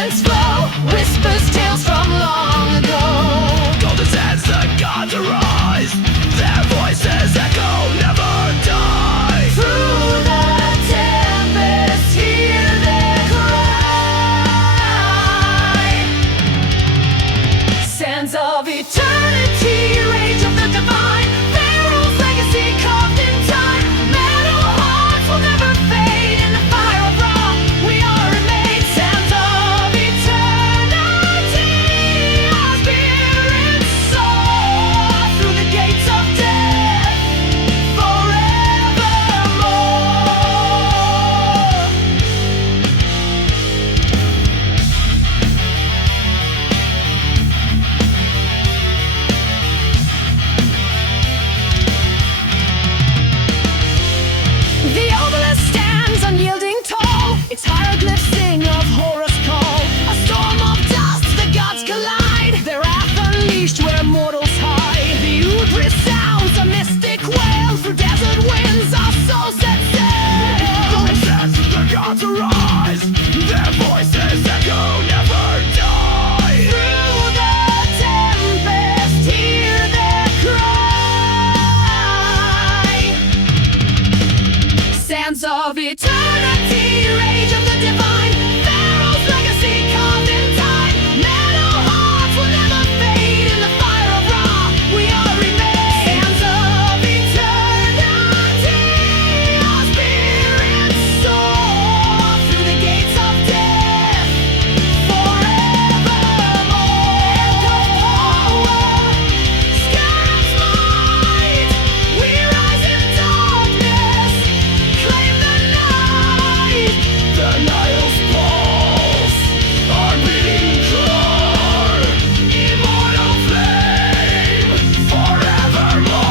currents flow, whispers tales from long ago. Golden sands, the gods arise, their voices echo, never die. Through the tempest, hear their cry. Sands of eternity, rage of the divine. Pharaoh's legacy carved in time. Metal hearts will never fade in the fire of Ra. We are remains. Sands of eternity, our spirits soar through the gates of death forevermore. The obelisk stands unyielding tall, its hieroglyphs sing of Horus' call. A storm of dust, the gods collide, their wrath unleashed where mortals hide. The oud resounds a mystic wail, through desert winds our souls set sail. Golden sands, the gods arise, their voices echo, never die. Through the tempest, hear their cry. Sands of eternity, rage of the divine. Pharaoh's legacy carved in time. Metal hearts will never fade in the fire of Ra. We are remains. Sands of eternity, our spirits soar through the gates of death forevermore. Echo power, scarab's might. We rise in darkness, claim the night. The Nile's pulse, our beating core, immortal flame, forevermore.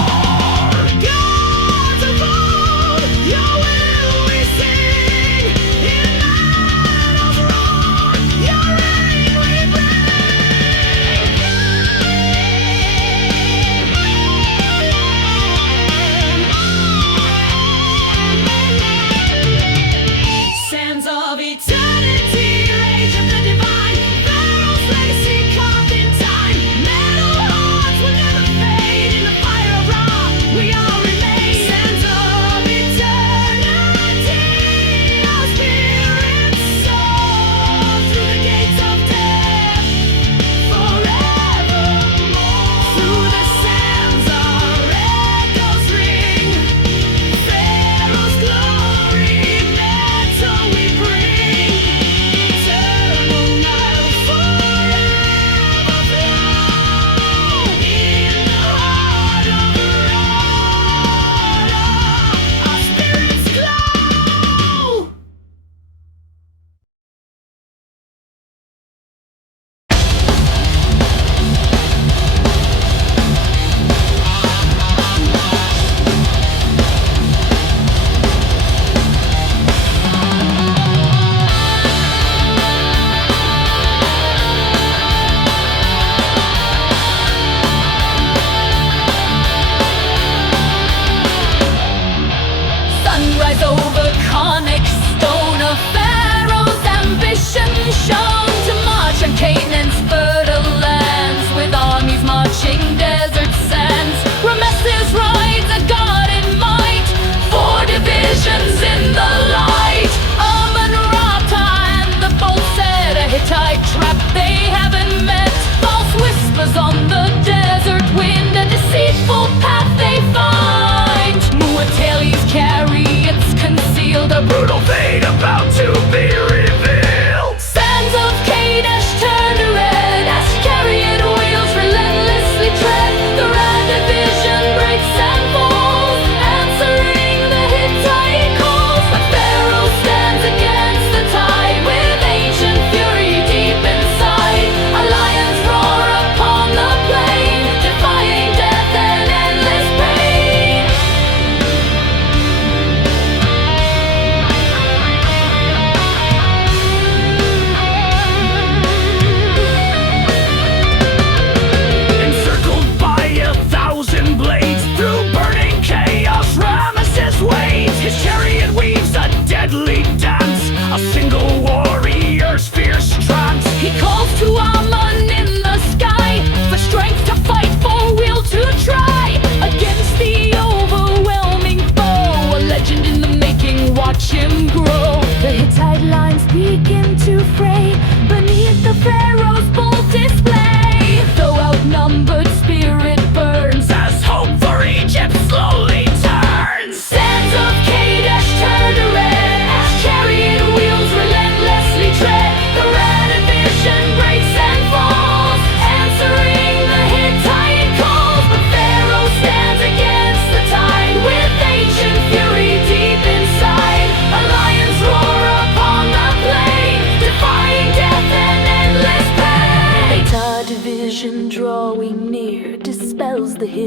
Gods of old, your will we sing. In battle's roar, your reign we bring. Sands of eternity, rage of the divine. Pharaoh's legacy carved in time. Metal hearts will never fade in the fire of Ra. We all remain. Sands of eternity, our spirits soar through the gates of death forevermore. Through the sands our echoes ring. Pharaoh's glory, metal we bring.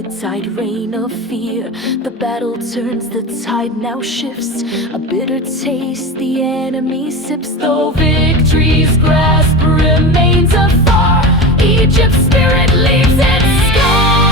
Hittite reign of fear. The battle turns, the tide now shifts. A bitter taste the enemy sips. Though victory's grasp remains afar, Egypt's spirit leaves its scar.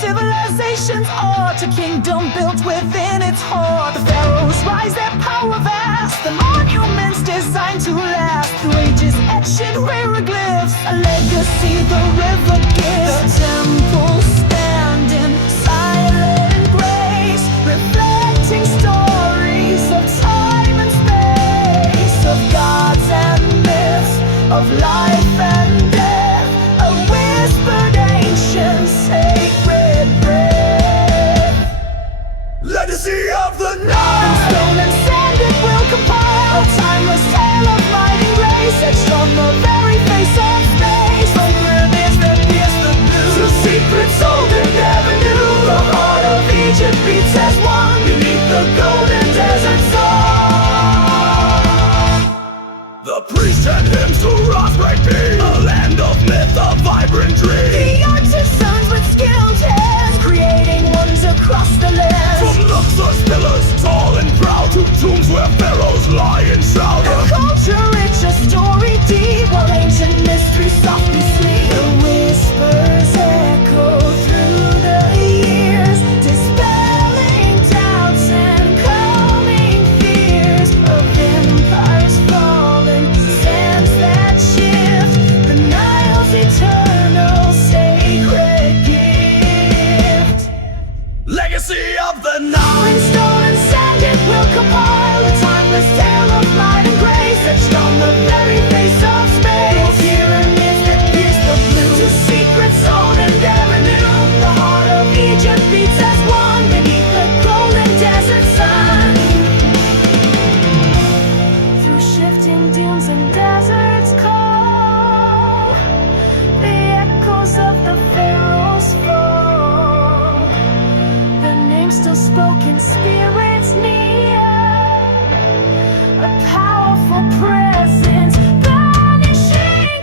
Civilizations or to kingdom built within its heart. The pharaohs rise, their power vast, the monuments designed to last. Through ages etched in hieroglyphs, a legacy the river gives. The temple stand in silent grace, reflecting stories of time and space, of gods and myths, of life and death, a whispered ancient sacred breath. Legacy of the night. Stone and sand it will compile, a timeless tale of might and grace, etched on the very face of space. From pyramids that pierce the blue To secrets old and never knew, the heart of Egypt beats as one beneath the golden desert sun. The priests chant hymns to Rhapsody, a land of myth, a vibrant dream. The artisans with skilled hands, creating wonders across the land. From Luxor's pillars, tall and proud, to tombs where pharaohs lie enshrouded. A culture rich, a story deep, while ancient mysteries softly sleep. The whispers echo through the years, dispelling doubts and calming fears of empires falling, sands that shift, the Nile's eternal sacred gift. Legacy of the night. When stone and sand it will compile, a timeless tale of might and grace, etched on the very face of space. Pyramids that pierce the blue, to secrets old and never knew. The heart of Egypt beats as one beneath the golden desert sun. Through shifting dunes and deserts call, the echoes of the pharaohs fall. The name still spoken, spirits near, a powerful presence banishing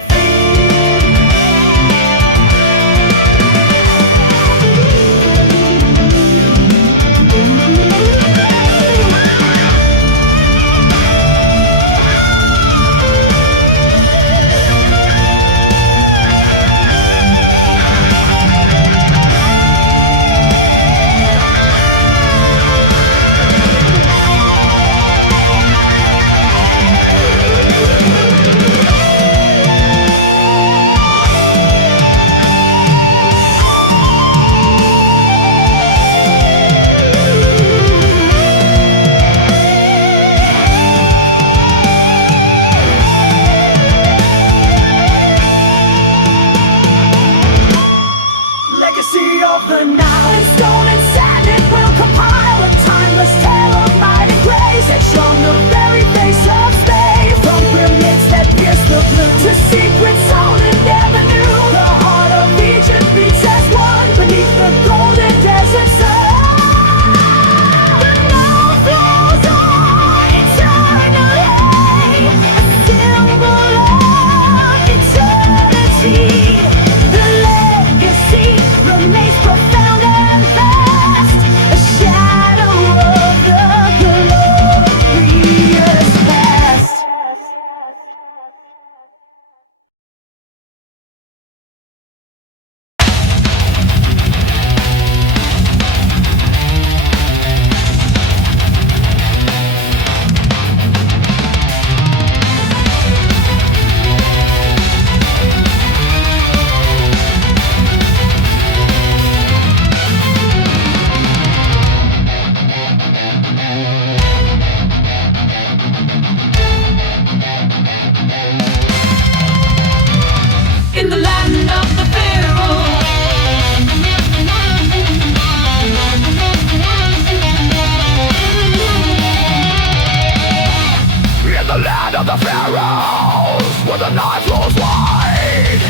of the pharaohs, where the knife flows wide,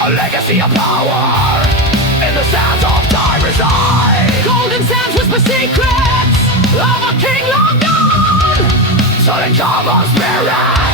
a legacy of power in the sands of time reside. Golden sands whisper secrets of a king long gone. Sudden common spirit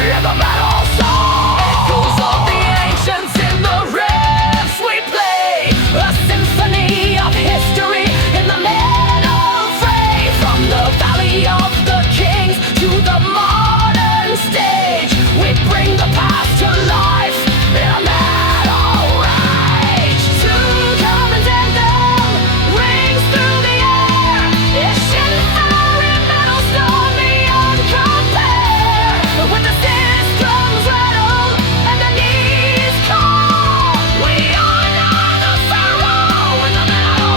in the metal song. Echoes of the ancients in the riffs we play, a symphony of history in the metal fray. From the valley of the kings to the modern stage, we bring the past to life in a metal rage. Tutan's anthem rings through the air, issued fiery metal storm beyond compare. With the systems rattle and the knees call, we honor the pharaoh in the metal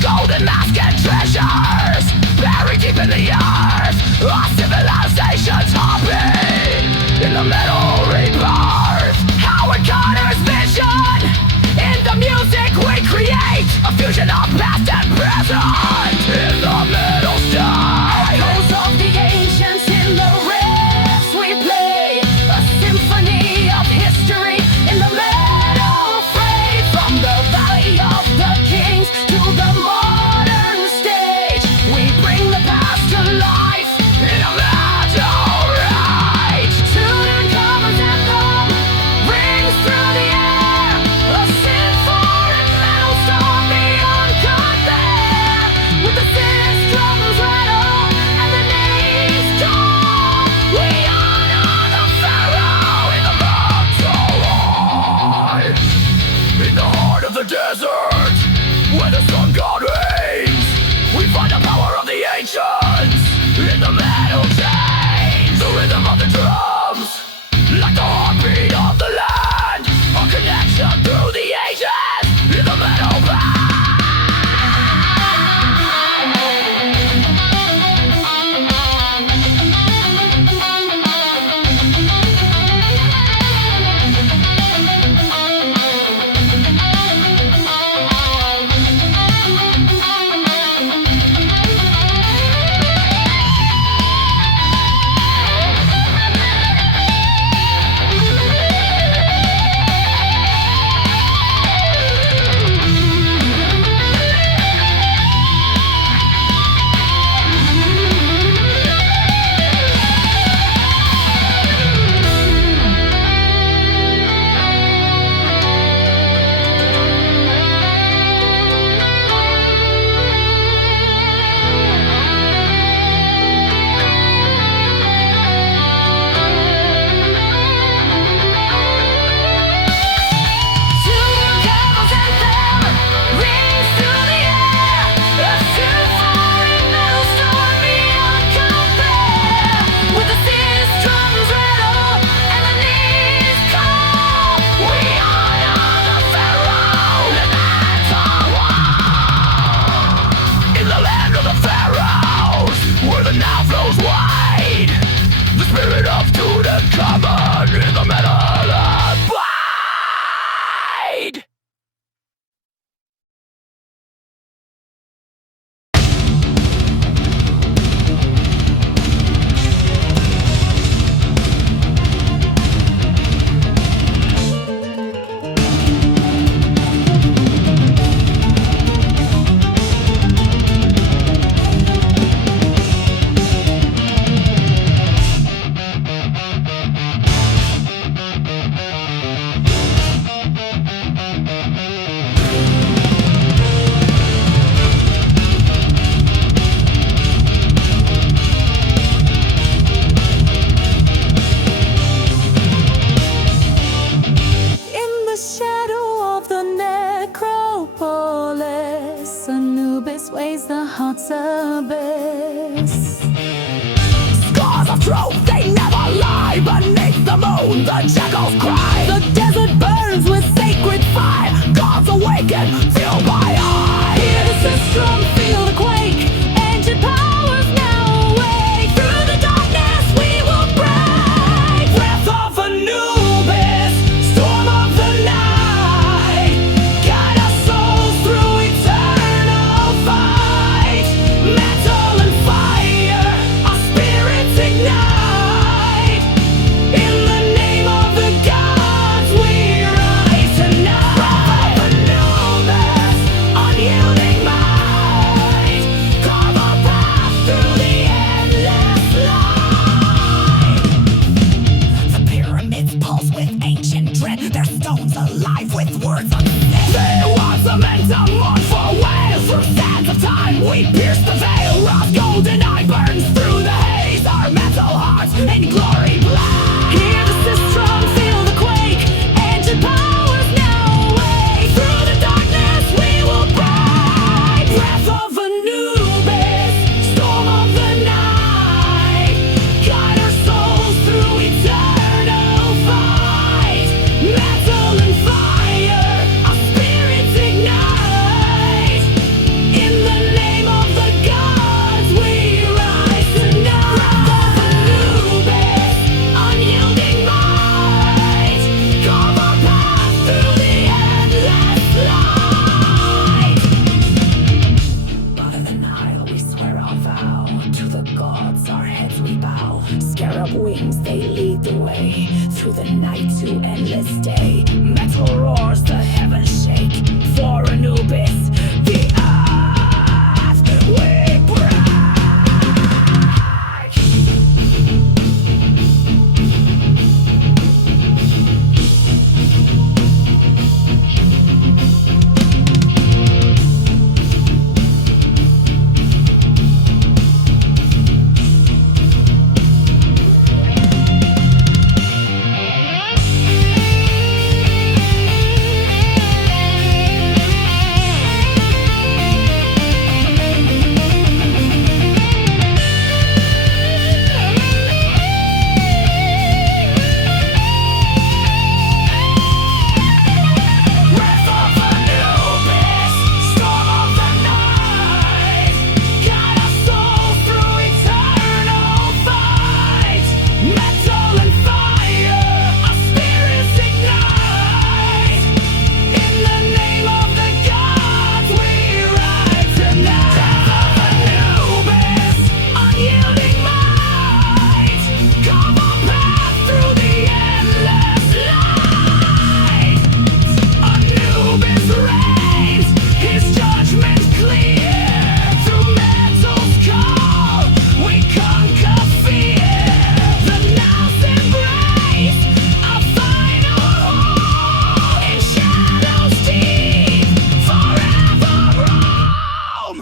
Golden mask and treasures buried deep in the earth, our civilization's heartbeat in the metal rebirth. Howard Carter's vision in the music we create, A fusion of past and present in the metal state. echoes of the ancients in the riffs we play, a symphony of history in the metal fray. From the valley of the kings to the modern stage, we bring the past to life In a metal rage, Tutan's anthem rings through the air, a symphony metal storm beyond compare. With the systems rattle and the knees call, we honor the pharaoh in the alive in the heart of the desert, where the sun god reigns. We find the power of the ancients in the metal chains. The rhythm of the drums, like the heartbeat of the land, a connection through the ages in the metal band. Tutan's anthem rings through the air, a symphony metal storm beyond compare. With the systems rattle and the knees call, we honor the pharaoh in In the land of the pharaohs, where the Nile flows wide, the spirit of Tutankhamun in the metal abide. In the shadow of the necropolis, Anubis weighs the heart's abyss. Scars of truth, they never lie. Beneath the moon, the jackals cry. The desert burns with sacred fire. Gods awaken, fueled by eye. Hear the system, feel the quake. Ancient powers now awake. Through the darkness we will break. Breath of Anubis, storm of their stones alive with words unsaid. They want the men to mourn for wails. Through sands of time we pierce the veil. Rose golden eye burns through the haze. Our metal hearts in glory blaze. Hear the sistrum, feel the quake. Ancient powers now awake. Through the darkness we will break. Breath of Anubis, storm of the night, guide our souls through eternal fight. Metal and fire, our spirits ignite. In the name of the gods we rise tonight. Breath of Anubis, unyielding might, carve our path through the endless light. Blood of the Nile, we swear our vow. To the gods, our heads we bow. Scarab wings, they lead the way. Through the night to endless day. Metal roars, the heavens shake. For Anubis, the earth we break. Breath of Anubis, storm of the night, guide our souls through eternal fight. Metal and fire, our spirits ignite. In the name of the gods we rise tonight. Breath of Anubis, unyielding might, carve our path through the endless light. Anubis reigns, his judgment clear. Through metal's call, we conquer fear. The Nile's embrace, a final wall. In shadows deep, forever roam.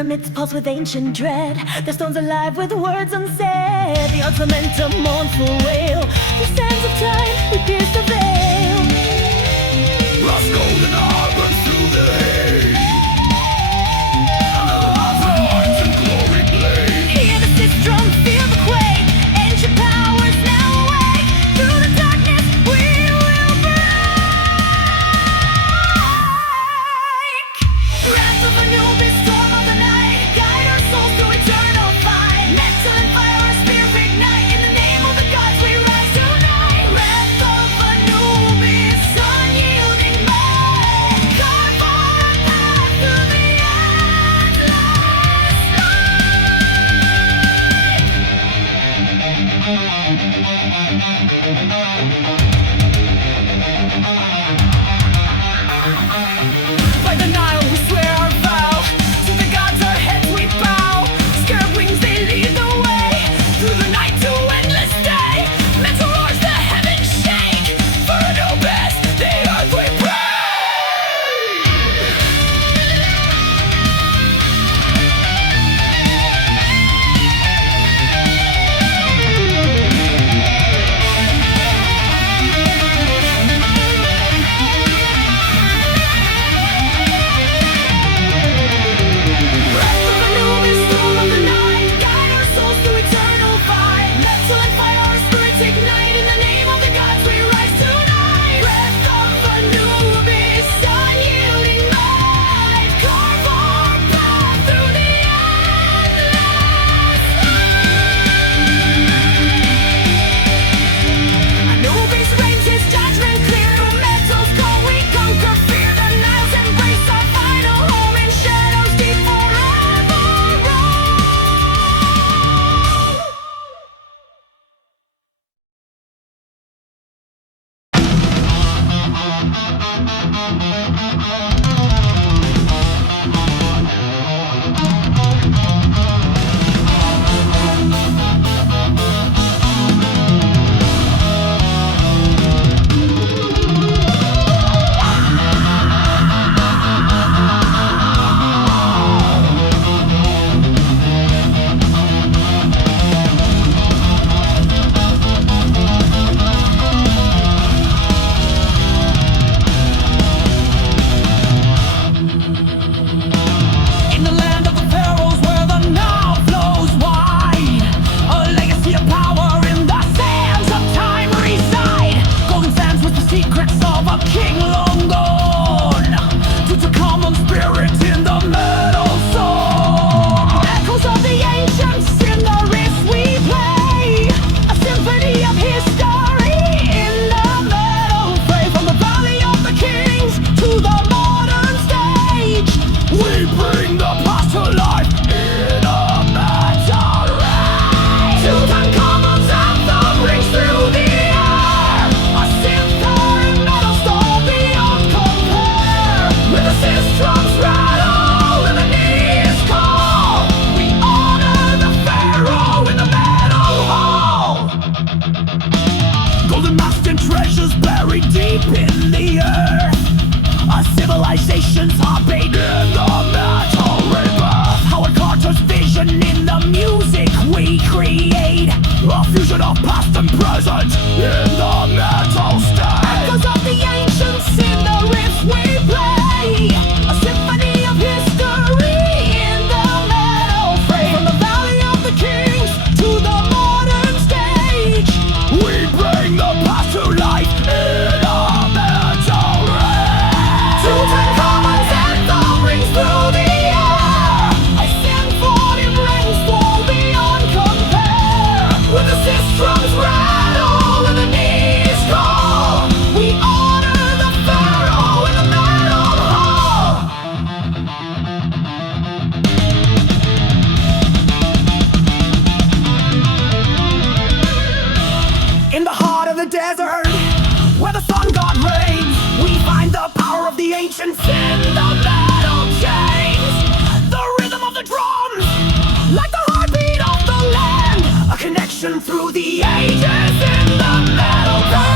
pyramids pulse with ancient dread. Their stones alive with words unsaid. The odds lament a mournful wail. Through sands of time we pierce the veil. Rust golden harbors through the haze. Another life of hearts and glory blaze. Hear the sistrum, feel the quake. Ancient powers now awake. Through the darkness we will break. Wrath of Anubis, storm of the night. Guide our souls through eternal fight. Metal and fire, our spirit ignite. In the name of the gods we rise tonight. Wrath of Anubis, unyielding might. Carve our path through the By the Nile we swear our vow. To the gods our heads we bow. Scarab wings they lead the way. Through the night to endless day. Mental roars the heavens shake. For Anubis the earth we pray. Wrath of Anubis, storm of the night. Guide our souls through eternal fight. Metal and fire, our spirits ignite. In the name of the gods we rise tonight. Wrath of Anubis, unyielding might. Carve our path through the endless night. Anubis reigns, his judgment clear. Through metal's call we conquer fear. The Nile's embrace our final home. In shadows deep forever roam. In the land of the pharaohs where the Nile flows wide, a legacy of power in the sands of time reside. Golden sands with the secrets of a king long gone. Tutankhamun's spirit in the metal song. Echoes of the ancients in the riffs we play. A symphony of history in the metal fray. From the valley of the kings to the modern stage. We bring the past to life in a metal ray. Tutankhamun's anthem rings through the air. A sitar in metal stone beyond compare. With the sistrums rattle and the knees call, we honor the pharaoh in the metal hall. Golden masked and treasures buried deep in the earth. A civilization's heartbeat in the metal rebirth. Howard Carter's vision in the music we create. A fusion of past and present in the metal state. Echoes of the ancients in the riffs we play. A symphony of history in the metal fray. From the valley of the kings to the modern stage. We bring the past to life in a metal ray. Tutankhamun's anthem rings through the air. A symphony rings full beyond compare. With the sistrums rattle and the knees call, we honor the pharaoh in the metal hall. In the heart of the desert, where the sun god reigns, we find the power of the ancients in the metal chains. The rhythm of the drums, like the heartbeat of the land. A connection through the ages in the metal vein.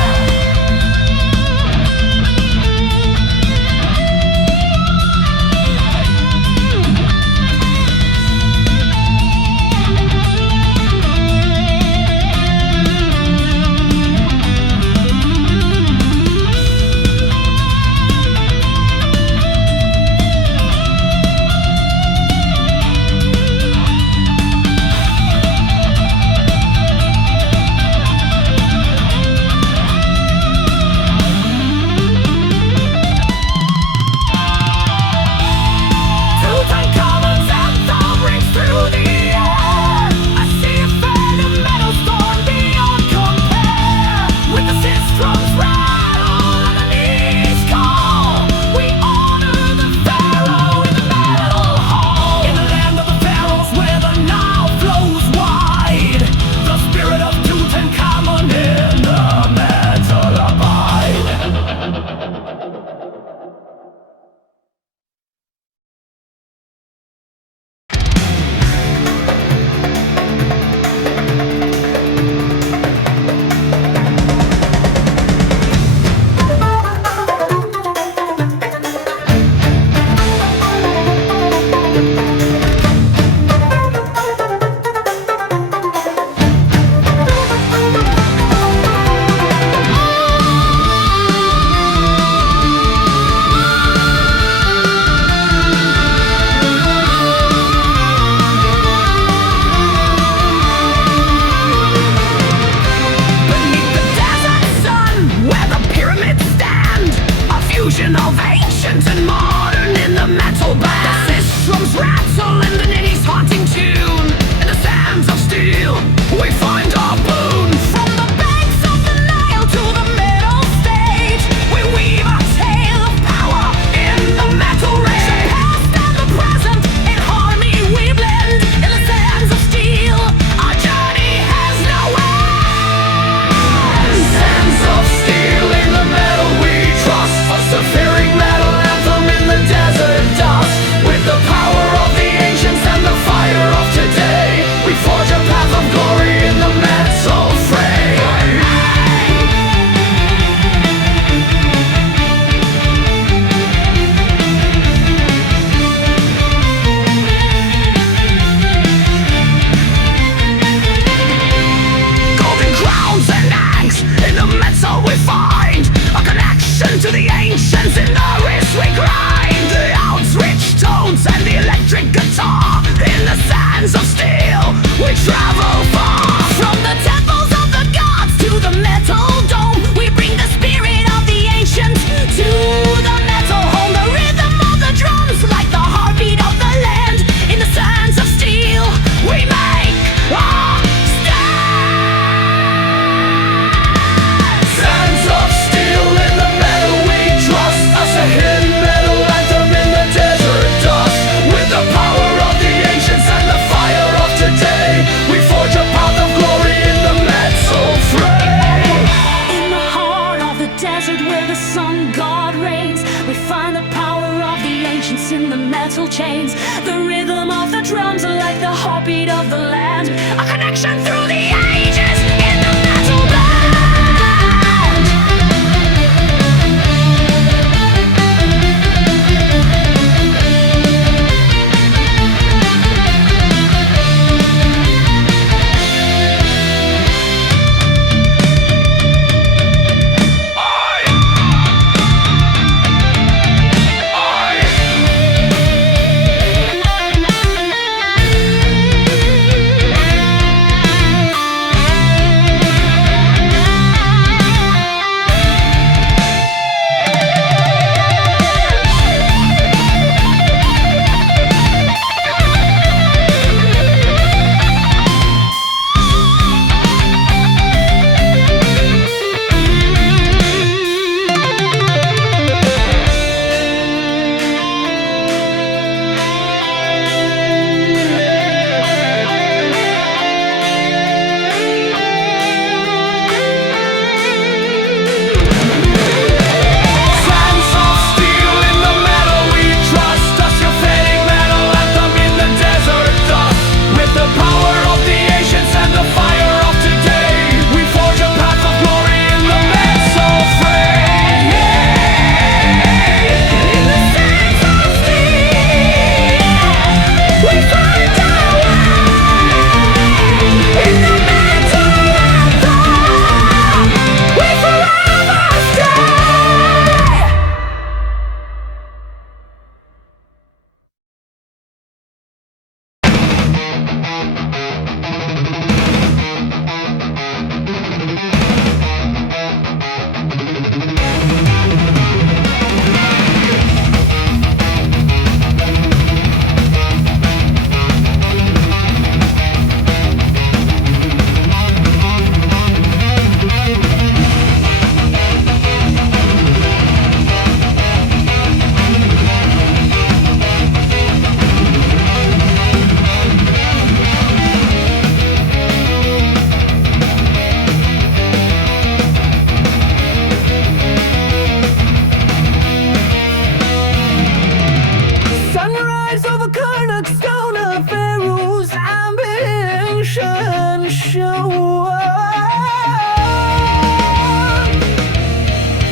will show up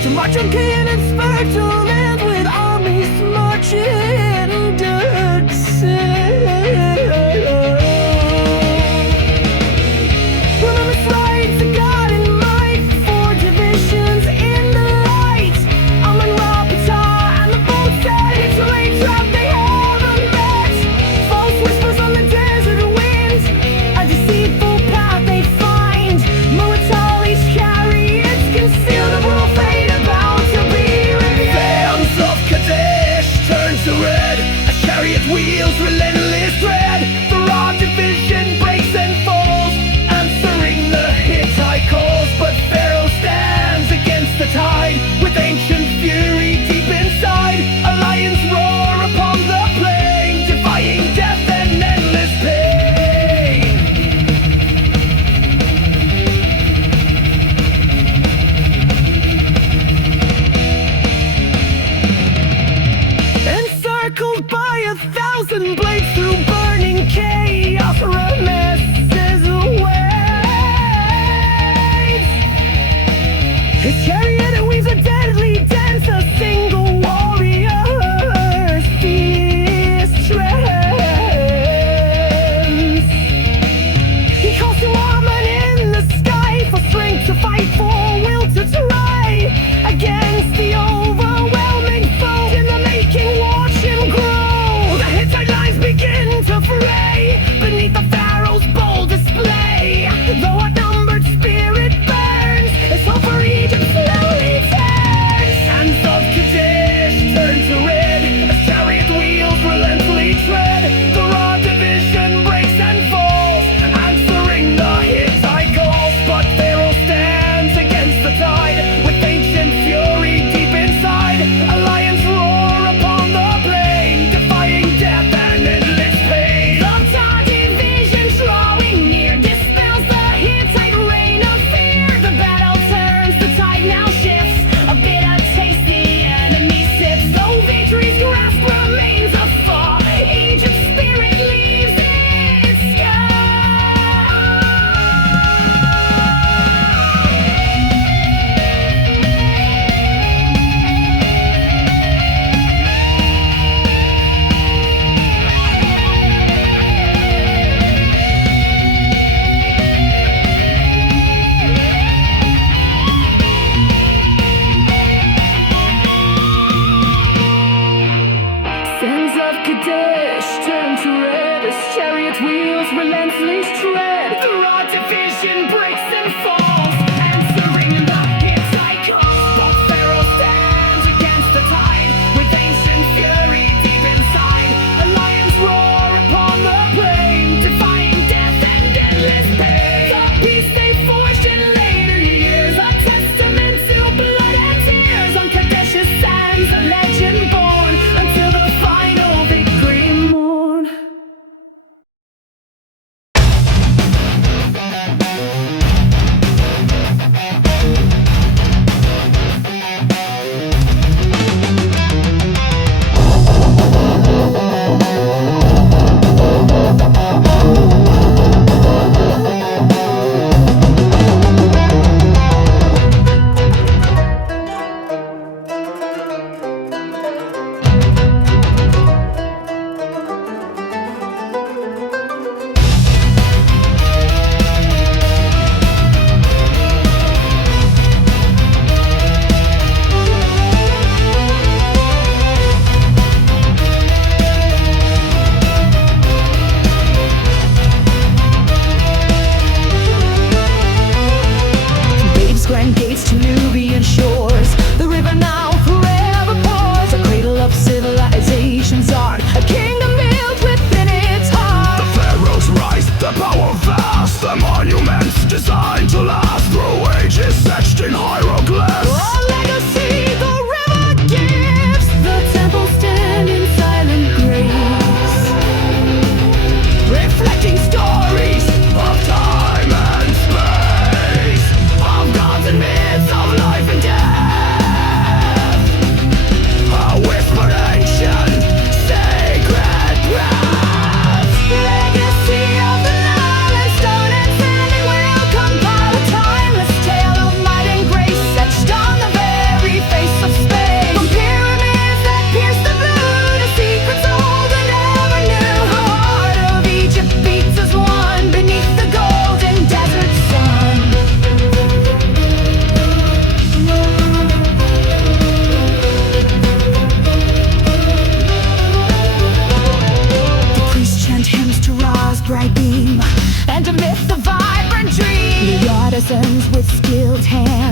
to march on cannons, fertile land with armies marching Dixie. Remember slides of God and might, 4 divisions in the light. Amun, Ptah, and the boats headed to a trap they haven't met. False whispers on the desert wind, a deceitful path they find. Muwatalli's chariots conceal the brutal fate about to be revealed. Fans of Kadesh turn to red as chariot wheels relentless tread. The raw division breaks and falls, answering the Hittite calls. But Pharaoh stands against the tide with ancient fury deep inside. A lion's roar upon the plain, defying death and endless pain. Encircled by 1,000 blades through burning chaos, Ramesses waves. His chariot weaves a deadly dance, a single warrior's fierce trance. He calls to Amun in the sky for strength to fight, for will to try against the overwhelming foe. In the making, watch him grow. The Hittite lines begin to fray beneath the Pharaoh's bold display. Though outnumbered spirit burns, his hope for Egypt slowly turns. Sands of Kadesh turn to red as chariot wheels relentlessly tread. The raw division breaks and falls, answering the Hittite calls. But Pharaoh stands against the tide with ancient fury deep inside. A lion's roar upon the plain, defying death and endless pain. The Ptah division drawing near dispels the Hittite reign of fear. The battle turns, the tide now shifts. A bitter taste the enemy sips. Though victory's grasp remains afar, Egypt's spirit leaves its scar. Sands of Kadesh turn to red as chariot wheels relentless tread. The raw division breaks and falls, answering the Hittite calls. But Pharaoh stands against the tide with ancient fury deep inside. A lion's roar upon the plain, defying death and endless pain. The peace they forged in later years, a testament to blood and tears. On Kadesh's sands, a legend born until the final victory morn. Grand gates to Nubian shores, the river now forever pours, a cradle of civilization's art, a kingdom built within its heart. The pharaohs rise, the power vast, the monuments designed to last through ages, etched in hieroglyphs. Our legacy the river gives, the temple stand in silent grace, Reflecting stories of time and space, of gods and myths, of life and death. A whispered ancient sacred path. legacy of the Nile and stone and sand artisans with skilled hands.